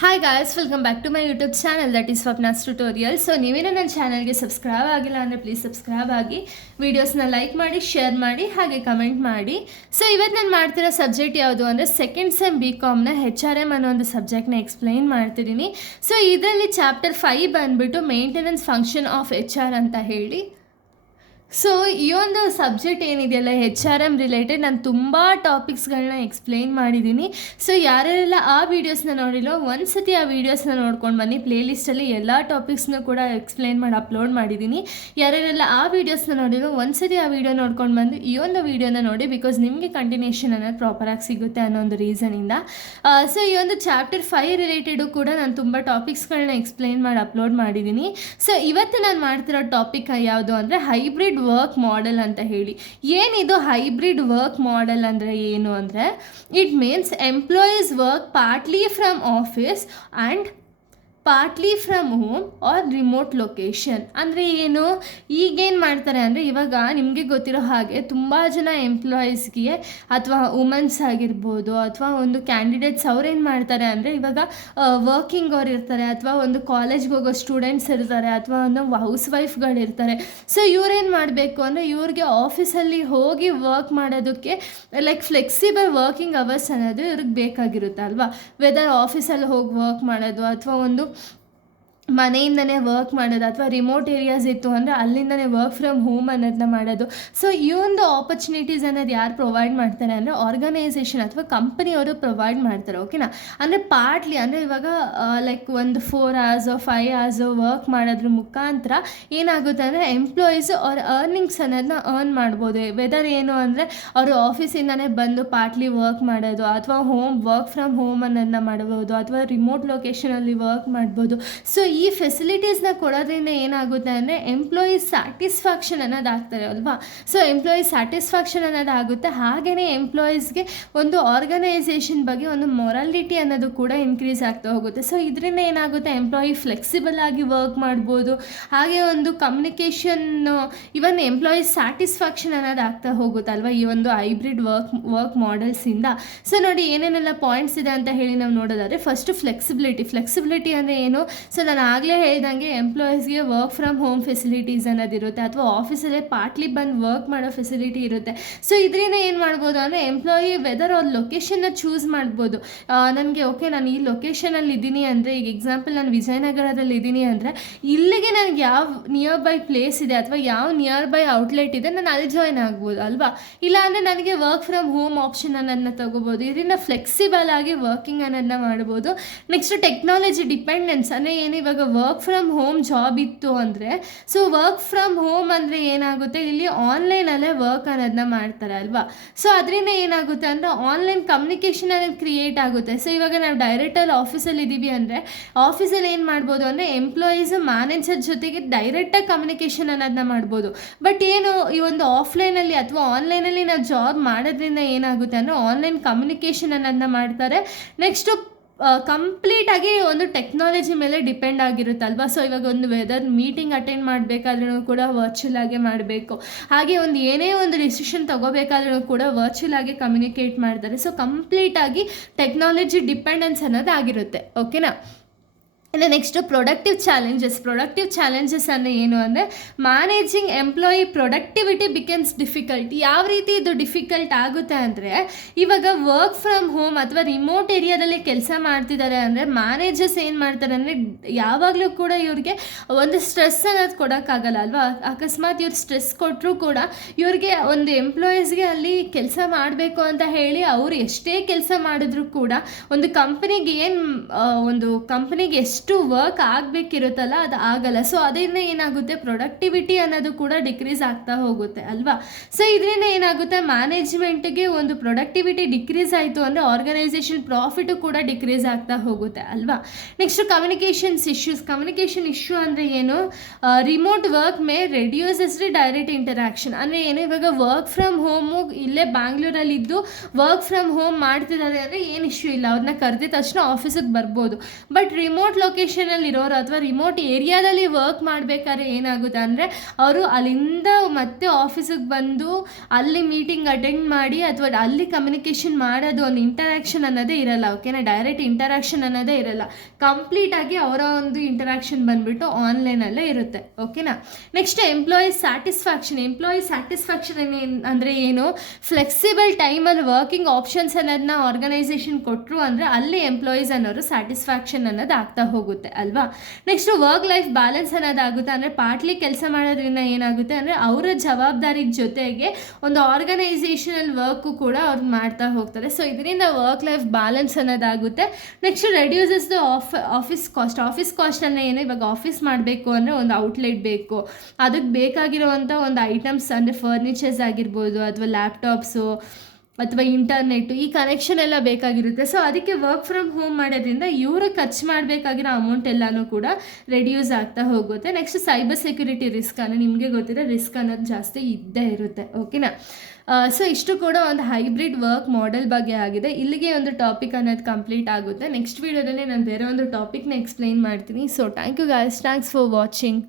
Hi guys, welcome back to my YouTube channel that is Swapna's tutorial. So ನೀವೇನೋ ನನ್ನ ಚಾನಲ್ಗೆ subscribe ಆಗಿಲ್ಲ ಅಂದರೆ ಪ್ಲೀಸ್ ಸಬ್ಸ್ಕ್ರೈಬ್ ಆಗಿ, ವೀಡಿಯೋಸ್ನ ಲೈಕ್ ಮಾಡಿ, ಶೇರ್ ಮಾಡಿ, ಹಾಗೆ ಕಮೆಂಟ್ ಮಾಡಿ. ಸೊ ಇವತ್ತು ನಾನು ಮಾಡ್ತಿರೋ ಸಬ್ಜೆಕ್ಟ್ ಯಾವುದು ಅಂದರೆ ಸೆಕೆಂಡ್ ಸೆಮ್ BComನ HRM ಅನ್ನೋ ಒಂದು ಸಬ್ಜೆಕ್ಟ್ನ ಎಕ್ಸ್ಪ್ಲೈನ್ ಮಾಡ್ತಿದ್ದೀನಿ. ಸೊ ಇದರಲ್ಲಿ ಚಾಪ್ಟರ್ 5 ಬಂದುಬಿಟ್ಟು ಮೇಂಟೆನೆನ್ಸ್ ಫಂಕ್ಷನ್ ಆಫ್ HR ಅಂತ ಹೇಳಿ. ಸೊ ಈ ಒಂದು ಸಬ್ಜೆಕ್ಟ್ ಏನಿದೆಯಲ್ಲ HRM ರಿಲೇಟೆಡ್, ನಾನು ತುಂಬ ಟಾಪಿಕ್ಸ್ಗಳನ್ನ ಎಕ್ಸ್ಪ್ಲೈನ್ ಮಾಡಿದ್ದೀನಿ. ಸೊ ಯಾರ್ಯಾರೆಲ್ಲ ಆ ವೀಡಿಯೋಸ್ನ ನೋಡಿಲ್ಲೋ ಒಂದ್ಸತಿ ಆ ವೀಡಿಯೋಸ್ನ ನೋಡ್ಕೊಂಡು ಬನ್ನಿ. ಪ್ಲೇಲಿಸ್ಟಲ್ಲಿ ಎಲ್ಲ ಟಾಪಿಕ್ಸ್ನೂ ಕೂಡ ಎಕ್ಸ್ಪ್ಲೈನ್ ಮಾಡಿ ಅಪ್ಲೋಡ್ ಮಾಡಿದ್ದೀನಿ. ಯಾರ್ಯಾರೆಲ್ಲ ಆ ವೀಡಿಯೋಸ್ನ ನೋಡಿಲ್ಲೋ ಒಂದ್ಸತಿ ಆ ವೀಡಿಯೋ ನೋಡ್ಕೊಂಡು ಬಂದು ಈ ಒಂದು ವೀಡಿಯೋನ ನೋಡಿ, ಬಿಕಾಸ್ ನಿಮಗೆ ಕಂಟಿನ್ಯೂಷನ್ ಅನ್ನೋದು ಪ್ರಾಪರಾಗಿ ಸಿಗುತ್ತೆ ಅನ್ನೋ ಒಂದು ರೀಸನಿಂದ. ಸೊ ಈ ಒಂದು ಚಾಪ್ಟರ್ 5 ರಿಲೇಟೆಡು ಕೂಡ ನಾನು ತುಂಬ ಟಾಪಿಕ್ಸ್ಗಳನ್ನ ಎಕ್ಸ್ಪ್ಲೈನ್ ಮಾಡಿ ಅಪ್ಲೋಡ್ ಮಾಡಿದ್ದೀನಿ. ಸೊ ಇವತ್ತು ನಾನು ಮಾಡ್ತಿರೋ ಟಾಪಿಕ್ ಯಾವುದು ಅಂದರೆ ಹೈಬ್ರಿಡ್ ವರ್ಕ್ ಮಾಡೆಲ್ ಅಂತ ಹೇಳಿ. ಏನಿದು ಹೈಬ್ರಿಡ್ ವರ್ಕ್ ಮಾಡೆಲ್ ಅಂದರೆ ಏನು ಅಂದರೆ, it means employees work partly from office and partly from home or remote location. ಅಂದರೆ ಏನು, ಈಗೇನು ಮಾಡ್ತಾರೆ ಅಂದರೆ, ಇವಾಗ ನಿಮಗೆ ಗೊತ್ತಿರೋ ಹಾಗೆ ತುಂಬ ಜನ ಎಂಪ್ಲಾಯೀಸ್ಗೆ ಅಥವಾ ವುಮೆನ್ಸ್ ಆಗಿರ್ಬೋದು ಅಥವಾ ಒಂದು ಕ್ಯಾಂಡಿಡೇಟ್ಸ್ ಅವ್ರೇನು ಮಾಡ್ತಾರೆ ಅಂದರೆ, ಇವಾಗ ವರ್ಕಿಂಗ್ ಅವ್ರು ಇರ್ತಾರೆ ಅಥವಾ ಒಂದು ಕಾಲೇಜ್ಗೆ ಹೋಗೋ ಸ್ಟೂಡೆಂಟ್ಸ್ ಇರ್ತಾರೆ ಅಥವಾ ಒಂದು ಹೌಸ್ ವೈಫ್ಗಳಿರ್ತಾರೆ. ಸೊ ಇವ್ರೇನು ಮಾಡಬೇಕು ಅಂದರೆ, ಇವ್ರಿಗೆ ಆಫೀಸಲ್ಲಿ ಹೋಗಿ ವರ್ಕ್ ಮಾಡೋದಕ್ಕೆ ಲೈಕ್ ಫ್ಲೆಕ್ಸಿಬಲ್ ವರ್ಕಿಂಗ್ ಅವರ್ಸ್ ಅನ್ನೋದು ಇವ್ರಿಗೆ ಬೇಕಾಗಿರುತ್ತೆ ಅಲ್ವಾ. ವೆದರ್ ಆಫೀಸಲ್ಲಿ ಹೋಗಿ ವರ್ಕ್ ಮಾಡೋದು ಅಥವಾ ಒಂದು ಮನೆಯಿಂದನೇ ವರ್ಕ್ ಮಾಡೋದು ಅಥವಾ ರಿಮೋಟ್ ಏರಿಯಾಸ್ ಇತ್ತು ಅಂದರೆ ಅಲ್ಲಿಂದನೇ ವರ್ಕ್ ಫ್ರಮ್ ಹೋಮ್ ಅನ್ನೋದನ್ನ ಮಾಡೋದು. ಸೊ ಈ ಒಂದು ಆಪರ್ಚುನಿಟೀಸ್ ಅನ್ನೋದು ಯಾರು ಪ್ರೊವೈಡ್ ಮಾಡ್ತಾರೆ ಅಂದರೆ, ಆರ್ಗನೈಸೇಷನ್ ಅಥವಾ ಕಂಪನಿಯವರು ಪ್ರೊವೈಡ್ ಮಾಡ್ತಾರೆ. ಓಕೆನಾ. ಅಂದರೆ ಪಾರ್ಟ್ಲಿ ಅಂದರೆ ಇವಾಗ ಲೈಕ್ ಒಂದು 4 hours 5 hours ವರ್ಕ್ ಮಾಡೋದ್ರ ಮುಖಾಂತರ ಏನಾಗುತ್ತೆ ಅಂದರೆ ಎಂಪ್ಲಾಯೀಸು ಅವ್ರ ಅರ್ನಿಂಗ್ಸ್ ಅನ್ನೋದನ್ನ ಅರ್ನ್ ಮಾಡ್ಬೋದು. ವೆದರ್ ಏನು ಅಂದರೆ ಅವರು ಆಫೀಸಿಂದನೇ ಬಂದು ಪಾರ್ಟ್ಲಿ ವರ್ಕ್ ಮಾಡೋದು ಅಥವಾ ವರ್ಕ್ ಫ್ರಮ್ ಹೋಮ್ ಅನ್ನೋದನ್ನ ಮಾಡ್ಬೋದು ಅಥವಾ ರಿಮೋಟ್ ಲೊಕೇಶನಲ್ಲಿ ವರ್ಕ್ ಮಾಡ್ಬೋದು. ಸೊ ಈ ಫೆಸಿಲಿಟೀಸ್ನ ಕೊಡೋದ್ರಿಂದ ಏನಾಗುತ್ತೆ ಅಂದರೆ ಎಂಪ್ಲಾಯೀಸ್ ಸ್ಯಾಟಿಸ್ಫ್ಯಾಕ್ಷನ್ ಅನ್ನೋದಾಗ್ತಾರೆ ಅಲ್ವಾ. ಸೊ ಎಂಪ್ಲಾಯೀಸ್ ಸ್ಯಾಟಿಸ್ಫ್ಯಾಕ್ಷನ್ ಅನ್ನೋದಾಗುತ್ತೆ. ಹಾಗೆಯೇ ಎಂಪ್ಲಾಯೀಸ್ಗೆ ಒಂದು ಆರ್ಗನೈಸೇಷನ್ ಬಗ್ಗೆ ಒಂದು ಮೊರಾಲಿಟಿ ಅನ್ನೋದು ಕೂಡ ಇನ್ಕ್ರೀಸ್ ಆಗ್ತಾ ಹೋಗುತ್ತೆ. ಸೊ ಇದರಿಂದ ಏನಾಗುತ್ತೆ, ಎಂಪ್ಲಾಯಿ ಫ್ಲೆಕ್ಸಿಬಲ್ ಆಗಿ ವರ್ಕ್ ಮಾಡ್ಬೋದು. ಹಾಗೆ ಒಂದು ಕಮ್ಯುನಿಕೇಷನ್, ಇವನ್ ಎಂಪ್ಲಾಯೀಸ್ ಸ್ಯಾಟಿಸ್ಫ್ಯಾಕ್ಷನ್ ಅನ್ನೋದು ಆಗ್ತಾ ಹೋಗುತ್ತಲ್ವ ಈ ಒಂದು ಹೈಬ್ರಿಡ್ ವರ್ಕ್ ಮಾಡೆಲ್ಸಿಂದ. ಸೊ ನೋಡಿ ಏನೇನೆಲ್ಲ ಪಾಯಿಂಟ್ಸ್ ಇದೆ ಅಂತ ಹೇಳಿ ನಾವು ನೋಡೋದಾದರೆ, ಫಸ್ಟು ಫ್ಲೆಕ್ಸಿಬಿಲಿಟಿ ಅಂದರೆ ಏನು. ಸೊ ನಾನು ಆಗಲೇ ಹೇಳ್ದಂಗೆ ಎಂಪ್ಲಾಯೀಸ್ಗೆ ವರ್ಕ್ ಫ್ರಮ್ ಹೋಮ್ ಫೆಸಿಲಿಟೀಸ್ ಅನ್ನೋದಿರುತ್ತೆ ಅಥವಾ ಆಫೀಸಲ್ಲೇ ಪಾರ್ಟ್ಲಿ ಬಂದು ವರ್ಕ್ ಮಾಡೋ ಫೆಸಿಲಿಟಿ ಇರುತ್ತೆ. ಸೊ ಇದರಿಂದ ಏನು ಮಾಡ್ಬೋದು ಅಂದರೆ, ಎಂಪ್ಲಾಯಿ ವೆದರ್ ಅವ್ರ ಲೊಕೇಶನ್ನ ಚೂಸ್ ಮಾಡ್ಬೋದು. ನನಗೆ ಓಕೆ ನಾನು ಈ ಲೊಕೇಶನಲ್ಲಿ ಇದ್ದೀನಿ ಅಂದರೆ, ಈಗ ಎಕ್ಸಾಂಪಲ್ ನಾನು ವಿಜಯನಗರದಲ್ಲಿ ಇದ್ದೀನಿ ಅಂದರೆ ಇಲ್ಲಿಗೆ ನನಗೆ ಯಾವ ನಿಯರ್ ಬೈ ಪ್ಲೇಸ್ ಇದೆ ಅಥವಾ ಯಾವ ನಿಯರ್ ಬೈ ಔಟ್ಲೆಟ್ ಇದೆ ನಾನು ಅಲ್ಲಿ ಜಾಯ್ನ್ ಆಗ್ಬೋದು ಅಲ್ವಾ. ಇಲ್ಲ ಅಂದರೆ ನನಗೆ ವರ್ಕ್ ಫ್ರಮ್ ಹೋಮ್ ಆಪ್ಷನ್ ಅನ್ನೋದನ್ನ ತೊಗೋಬೋದು. ಇದರಿಂದ ಫ್ಲೆಕ್ಸಿಬಲ್ ಆಗಿ ವರ್ಕಿಂಗ್ ಅನ್ನೋದನ್ನ ಮಾಡ್ಬೋದು. ನೆಕ್ಸ್ಟ್ ಟೆಕ್ನಾಲಜಿ ಡಿಪೆಂಡೆನ್ಸ್ ಅಂದರೆ ಏನು, ಇವಾಗ ವರ್ಕ್ ಫ್ರಮ್ ಹೋಮ್ ಜಾಬ್ ಇತ್ತು ಅಂದರೆ, ಸೊ ವರ್ಕ್ ಫ್ರಮ್ ಹೋಮ್ ಅಂದರೆ ಏನಾಗುತ್ತೆ, ಇಲ್ಲಿ ಆನ್ಲೈನಲ್ಲೇ ವರ್ಕ್ ಅನ್ನೋದನ್ನ ಮಾಡ್ತಾರೆ ಅಲ್ವಾ. ಸೊ ಅದರಿಂದ ಏನಾಗುತ್ತೆ ಅಂದರೆ ಆನ್ಲೈನ್ ಕಮ್ಯುನಿಕೇಷನ್ ಅನ್ನೋದು ಕ್ರಿಯೇಟ್ ಆಗುತ್ತೆ. ಸೊ ಇವಾಗ ನಾವು ಡೈರೆಕ್ಟಲ್ಲಿ ಆಫೀಸಲ್ಲಿ ಇದ್ದೀವಿ ಅಂದರೆ ಆಫೀಸಲ್ಲಿ ಏನು ಮಾಡ್ಬೋದು ಅಂದರೆ ಎಂಪ್ಲಾಯೀಸು ಮ್ಯಾನೇಜರ್ ಜೊತೆಗೆ ಡೈರೆಕ್ಟಾಗಿ ಕಮ್ಯುನಿಕೇಷನ್ ಅನ್ನೋದನ್ನ ಮಾಡ್ಬೋದು. ಬಟ್ ಏನು ಈ ಒಂದು ಆಫ್ಲೈನಲ್ಲಿ ಅಥವಾ ಆನ್ಲೈನಲ್ಲಿ ನಾವು ಜಾಬ್ ಮಾಡೋದ್ರಿಂದ ಏನಾಗುತ್ತೆ ಅಂದರೆ ಆನ್ಲೈನ್ ಕಮ್ಯುನಿಕೇಷನ್ ಅನ್ನೋದನ್ನ ಮಾಡ್ತಾರೆ. ನೆಕ್ಸ್ಟು ಕಂಪ್ಲೀಟಾಗಿ ಒಂದು ಟೆಕ್ನಾಲಜಿ ಮೇಲೆ ಡಿಪೆಂಡ್ ಆಗಿರುತ್ತಲ್ವ. ಸೊ ಇವಾಗ ಒಂದು ವೆದರ್ ಮೀಟಿಂಗ್ ಅಟೆಂಡ್ ಮಾಡಬೇಕಾದ್ರೂ ಕೂಡ ವರ್ಚುವಲ್ ಆಗೇ ಮಾಡಬೇಕು. ಹಾಗೆ ಒಂದು ಏನೇ ಒಂದು ಡಿಸಿಷನ್ ತೊಗೋಬೇಕಾದ್ರೂ ಕೂಡ ವರ್ಚುವಲ್ ಆಗಿ ಕಮ್ಯುನಿಕೇಟ್ ಮಾಡ್ತಾರೆ. ಸೊ ಕಂಪ್ಲೀಟಾಗಿ ಟೆಕ್ನಾಲಜಿ ಡಿಪೆಂಡೆನ್ಸ್ ಅನ್ನೋದು ಆಗಿರುತ್ತೆ. ಓಕೆನಾ. ಇನ್ನು ನೆಕ್ಸ್ಟು ಪ್ರೊಡಕ್ಟಿವ್ ಚಾಲೆಂಜಸ್ ಅಂದರೆ ಏನು ಅಂದರೆ, managing employee productivity becomes difficult. ಯಾವ ರೀತಿ ಇದು ಡಿಫಿಕಲ್ಟ್ ಆಗುತ್ತೆ ಅಂದರೆ, ಇವಾಗ ವರ್ಕ್ ಫ್ರಮ್ ಹೋಮ್ ಅಥವಾ ರಿಮೋಟ್ ಏರಿಯಾದಲ್ಲಿ ಕೆಲಸ ಮಾಡ್ತಿದ್ದಾರೆ ಅಂದರೆ ಮ್ಯಾನೇಜರ್ಸ್ ಏನು ಮಾಡ್ತಾರೆ ಅಂದರೆ, ಯಾವಾಗಲೂ ಕೂಡ ಇವ್ರಿಗೆ ಒಂದು ಸ್ಟ್ರೆಸ್ ಅನ್ನೋದು ಕೊಡೋಕ್ಕಾಗಲ್ಲ ಅಲ್ವಾ. ಅಕಸ್ಮಾತ್ ಇವ್ರು ಸ್ಟ್ರೆಸ್ ಕೊಟ್ಟರೂ ಕೂಡ ಇವ್ರಿಗೆ ಒಂದು ಎಂಪ್ಲಾಯೀಸ್ಗೆ ಅಲ್ಲಿ ಕೆಲಸ ಮಾಡಬೇಕು ಅಂತ ಹೇಳಿ ಅವ್ರು ಎಷ್ಟೇ ಕೆಲಸ ಮಾಡಿದ್ರೂ ಕೂಡ ಒಂದು ಕಂಪನಿಗೆ ಎಷ್ಟು ವರ್ಕ್ ಆಗಬೇಕಿರುತ್ತಲ್ಲ ಅದು ಆಗಲ್ಲ. ಸೊ ಅದರಿಂದ ಏನಾಗುತ್ತೆ, ಪ್ರೊಡಕ್ಟಿವಿಟಿ ಅನ್ನೋದು ಕೂಡ ಡಿಕ್ರೀಸ್ ಆಗ್ತಾ ಹೋಗುತ್ತೆ ಅಲ್ವಾ. ಸೊ ಇದರಿಂದ ಏನಾಗುತ್ತೆ, ಮ್ಯಾನೇಜ್ಮೆಂಟ್ಗೆ ಒಂದು ಪ್ರೊಡಕ್ಟಿವಿಟಿ ಡಿಕ್ರೀಸ್ ಆಯಿತು ಅಂದರೆ ಆರ್ಗನೈಸೇಷನ್ ಪ್ರಾಫಿಟು ಕೂಡ ಡಿಕ್ರೀಸ್ ಆಗ್ತಾ ಹೋಗುತ್ತೆ ಅಲ್ವಾ. ನೆಕ್ಸ್ಟ್ ಕಮ್ಯುನಿಕೇಷನ್ ಇಶ್ಯೂ ಅಂದರೆ ಏನು, remote work May reduces the direct interaction. ಅಂದರೆ ಏನು, ಇವಾಗ ವರ್ಕ್ ಫ್ರಮ್ ಹೋಮು ಇಲ್ಲೇ ಬ್ಯಾಂಗ್ಳೂರಲ್ಲಿದ್ದು ವರ್ಕ್ ಫ್ರಮ್ ಹೋಮ್ ಮಾಡ್ತಿದ್ದಾರೆ ಅಂದರೆ ಏನು ಇಶ್ಯೂ ಇಲ್ಲ, ಅವ್ರನ್ನ ಕರೆದಿದ ತಕ್ಷಣ ಆಫೀಸಿಗೆ ಬರ್ಬೋದು. ಬಟ್ ರಿಮೋಟ್ ಲೊಕೇಶನಲ್ಲಿ ಇರೋರು ಅಥವಾ ರಿಮೋಟ್ ಏರಿಯಾದಲ್ಲಿ ವರ್ಕ್ ಮಾಡಬೇಕಾದ್ರೆ ಏನಾಗುತ್ತೆ ಅಂದರೆ ಅವರು ಅಲ್ಲಿಂದ ಮತ್ತೆ ಆಫೀಸಿಗೆ ಬಂದು ಅಲ್ಲಿ ಮೀಟಿಂಗ್ ಅಟೆಂಡ್ ಮಾಡಿ ಅಥವಾ ಅಲ್ಲಿ ಕಮ್ಯುನಿಕೇಷನ್ ಮಾಡೋದು ಒಂದು ಇಂಟರಾಕ್ಷನ್ ಅನ್ನೋದೇ ಇರಲ್ಲ. ಓಕೆನಾ, ಡೈರೆಕ್ಟ್ ಇಂಟರಾಕ್ಷನ್ ಅನ್ನೋದೇ ಇರಲ್ಲ. ಕಂಪ್ಲೀಟಾಗಿ ಅವರ ಒಂದು ಇಂಟರಾಕ್ಷನ್ ಬಂದುಬಿಟ್ಟು ಆನ್ಲೈನಲ್ಲೇ ಇರುತ್ತೆ. ಓಕೆನಾ. Next employee satisfaction. Employee satisfaction ಅಂದರೆ ಏನು, ಫ್ಲೆಕ್ಸಿಬಲ್ ಟೈಮಲ್ಲಿ ವರ್ಕಿಂಗ್ ಆಪ್ಷನ್ಸ್ ಅನ್ನೋದನ್ನ ಆರ್ಗನೈಸೇಷನ್ ಕೊಟ್ಟರು ಅಂದರೆ ಅಲ್ಲಿ ಎಂಪ್ಲಾಯೀಸ್ ಅನ್ನೋರು ಸ್ಯಾಟಿಸ್ಫ್ಯಾಕ್ಷನ್ ಅನ್ನೋದು ಆಗ್ತಾ ಹೋಗುತ್ತೆ ಅಲ್ವಾ. ನೆಕ್ಸ್ಟು ವರ್ಕ್ ಲೈಫ್ ಬ್ಯಾಲೆನ್ಸ್ ಅನ್ನೋದಾಗುತ್ತೆ. ಅಂದರೆ ಪಾರ್ಟ್ಲಿ ಕೆಲಸ ಮಾಡೋದ್ರಿಂದ ಏನಾಗುತ್ತೆ ಅಂದರೆ ಅವರ ಜವಾಬ್ದಾರಿ ಜೊತೆಗೆ ಒಂದು ಆರ್ಗನೈಸೇಷನಲ್ ವರ್ಕು ಕೂಡ ಅವ್ರು ಮಾಡ್ತಾ ಹೋಗ್ತಾರೆ. ಸೊ ಇದರಿಂದ ವರ್ಕ್ ಲೈಫ್ ಬ್ಯಾಲೆನ್ಸ್ ಅನ್ನೋದಾಗುತ್ತೆ. ನೆಕ್ಸ್ಟ್ ರೆಡ್ಯೂಸಸ್ ದ ಆಫೀಸ್ ಕಾಸ್ಟನ್ನು ಏನು, ಇವಾಗ ಆಫೀಸ್ ಮಾಡಬೇಕು ಅಂದರೆ ಒಂದು ಔಟ್ಲೆಟ್ ಬೇಕು, ಅದಕ್ಕೆ ಬೇಕಾಗಿರುವಂಥ ಒಂದು ಐಟಮ್ಸ್ ಅಂದರೆ ಫರ್ನಿಚರ್ಸ್ ಆಗಿರ್ಬೋದು ಅಥವಾ ಲ್ಯಾಪ್ಟಾಪ್ಸು ಅಥವಾ ಇಂಟರ್ನೆಟ್ಟು ಈ ಕನೆಕ್ಷನ್ ಎಲ್ಲ ಬೇಕಾಗಿರುತ್ತೆ. ಸೊ ಅದಕ್ಕೆ ವರ್ಕ್ ಫ್ರಮ್ ಹೋಮ್ ಮಾಡೋದ್ರಿಂದ ಇವರು ಖರ್ಚು ಮಾಡಬೇಕಾಗಿರೋ ಅಮೌಂಟ್ ಎಲ್ಲನೂ ಕೂಡ ರೆಡ್ಯೂಸ್ ಆಗ್ತಾ ಹೋಗುತ್ತೆ. ನೆಕ್ಸ್ಟ್ ಸೈಬರ್ ಸೆಕ್ಯುರಿಟಿ ರಿಸ್ಕ್ ಅಂದರೆ ನಿಮಗೆ ಗೊತ್ತಿರೋ ರಿಸ್ಕ್ ಅನ್ನೋದು ಜಾಸ್ತಿ ಇದ್ದೇ ಇರುತ್ತೆ. ಓಕೆನಾ. ಸೊ ಇಷ್ಟು ಕೂಡ ಒಂದು ಹೈಬ್ರಿಡ್ ವರ್ಕ್ ಮಾಡೆಲ್ ಬಗ್ಗೆ ಆಗಿದೆ. ಇಲ್ಲಿಗೆ ಒಂದು ಟಾಪಿಕ್ ಅನ್ನೋದು ಕಂಪ್ಲೀಟ್ ಆಗುತ್ತೆ. ನೆಕ್ಸ್ಟ್ ವೀಡಿಯೋದಲ್ಲಿ ನಾನು ಬೇರೆ ಒಂದು ಟಾಪಿಕ್ನ ಎಕ್ಸ್ಪ್ಲೈನ್ ಮಾಡ್ತೀನಿ. So thank you guys, thanks for watching.